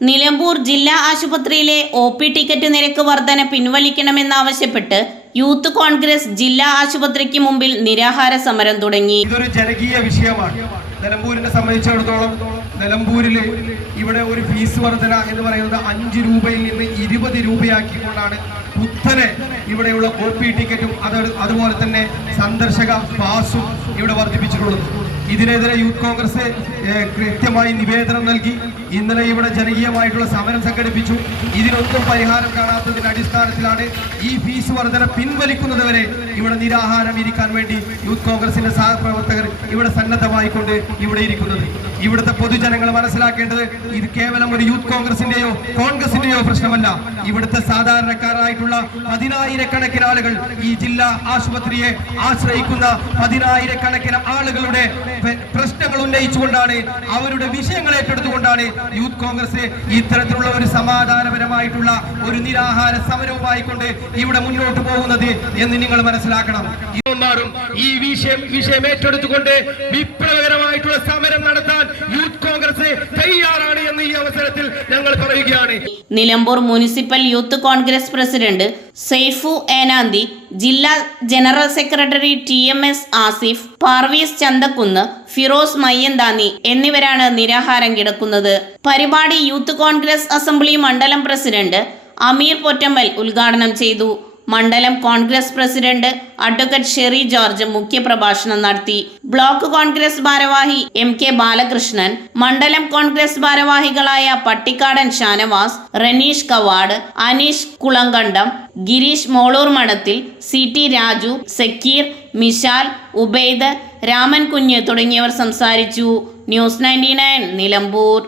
നിലമ്പൂർ ജില്ലാ ആശുപത്രിയിലെ OP. Ticket നിരക്ക് വർധന പിൻവലിക്കണമെന്നാവശ്യപ്പെട്ട് യൂത്ത് കോൺഗ്രസ് ജില്ലാ ആശുപത്രിക്ക് മുമ്പിൽ നിരാഹാര സമരം തുടങ്ങി. ഇതൊരു ജനകീയ വിഷയമാണ്. നിലമ്പൂരിനെ സംബന്ധിച്ചിടത്തോളം നിലമ്പൂരിൽ ഇവിടെ ഒരു ഫീസ് വർധന എന്ന് പറയുന്നത് 5 രൂപയിൽ നിന്ന് 20 രൂപയാക്കിക്കൊണ്ടാണ് കുത്തനെ ഇവിടെയുള്ള ഒ.പി. ടിക്കറ്റും അതുപോലെ തന്നെ സന്ദർശക പാസും ഇവിടെ വർദ്ധിപ്പിച്ചിട്ടുള്ളത്. ഇതിനെതിരെ യൂത്ത് കോൺഗ്രസ് കൃത്യമായി നിവേദനം നൽകി. ഇന്നലെ ഇവിടെ ജനകീയമായിട്ടുള്ള സമരം സംഘടിപ്പിച്ചു. ഇതിനൊന്നും പരിഹാരം കാണാത്തതിന്റെ അടിസ്ഥാനത്തിലാണ് ഈ ഫീസ് വർധന പിൻവലിക്കുന്നതുവരെ ഇവിടെ നിരാഹാരം ഇരിക്കാൻ വേണ്ടി യൂത്ത് കോൺഗ്രസിന്റെ സഹപ്രവർത്തകർ ഇവിടെ സന്നദ്ധമായിക്കൊണ്ട് ഇവിടെ ഇരിക്കുന്നത്. ഇവിടുത്തെ പൊതുജനങ്ങൾ മനസ്സിലാക്കേണ്ടത് ഇത് കേവലം ഒരു യൂത്ത് കോൺഗ്രസിന്റെയോ കോൺഗ്രസിന്റെയോ പ്രശ്നമല്ല. ഇവിടുത്തെ സാധാരണക്കാരായിട്ടുള്ള 10,000-കണക്കിന് ആളുകൾ ഈ ജില്ലാ ആശുപത്രിയെ ആശ്രയിക്കുന്ന 10,000-കണക്കിന് ആളുകളുടെ പ്രശ്നങ്ങൾ ഉന്നയിച്ചുകൊണ്ടാണ്, അവരുടെ വിഷയങ്ങൾ ഏറ്റെടുത്തുകൊണ്ടാണ് യൂത്ത് കോൺഗ്രസ് ഇത്തരത്തിലുള്ള ഒരു സമാധാനപരമായിട്ടുള്ള ഒരു നിരാഹാര സമരവുമായിക്കൊണ്ട് ഇവിടെ മുന്നോട്ട് പോകുന്നത് എന്ന് നിങ്ങൾ മനസ്സിലാക്കണം. ഈ വിഷയം ഏറ്റെടുത്തുകൊണ്ട് വിപ്ലവകരമായിട്ടുള്ള സമരം നടത്താൻ യൂത്ത് കോൺഗ്രസ് തയ്യാറാണ് എന്ന് ഈ അവസരത്തിൽ ഞങ്ങൾ പറയുകയാണ്. Nilambur municipal youth Congress president Saifu Enanthi, ജില്ലാ general secretary TMS Asif, Parvees Chanthakkunnu, Firos Mayyanthani എന്നിവരാണ് നിരാഹാരം കിടക്കുന്നത്. പരിപാടി യൂത്ത് കോൺഗ്രസ് അസംബ്ലി മണ്ഡലം പ്രസിഡന്റ് അമീർ പൊറ്റമ്പൽ ഉദ്ഘാടനം ചെയ്തു. മണ്ഡലം കോൺഗ്രസ് പ്രസിഡന്റ് അഡ്വക്കേറ്റ് ഷെറി ജോർജ് മുഖ്യപ്രഭാഷണം നടത്തി. ബ്ലോക്ക് കോൺഗ്രസ് ഭാരവാഹി MK ബാലകൃഷ്ണൻ, മണ്ഡലം കോൺഗ്രസ് ഭാരവാഹികളായ പട്ടിക്കാടൻ ഷാനവാസ്, റനീഷ് കവാട്, അനീഷ് കുളങ്കണ്ടം, ഗിരീഷ് മോളൂർ മഠത്തിൽ, CT രാജു, സക്കീർ, മിഷാൽ, ഉബൈദ്, രാമൻ കുഞ്ഞ് തുടങ്ങിയവർ സംസാരിച്ചു. ന്യൂസ് 99 നിലമ്പൂർ.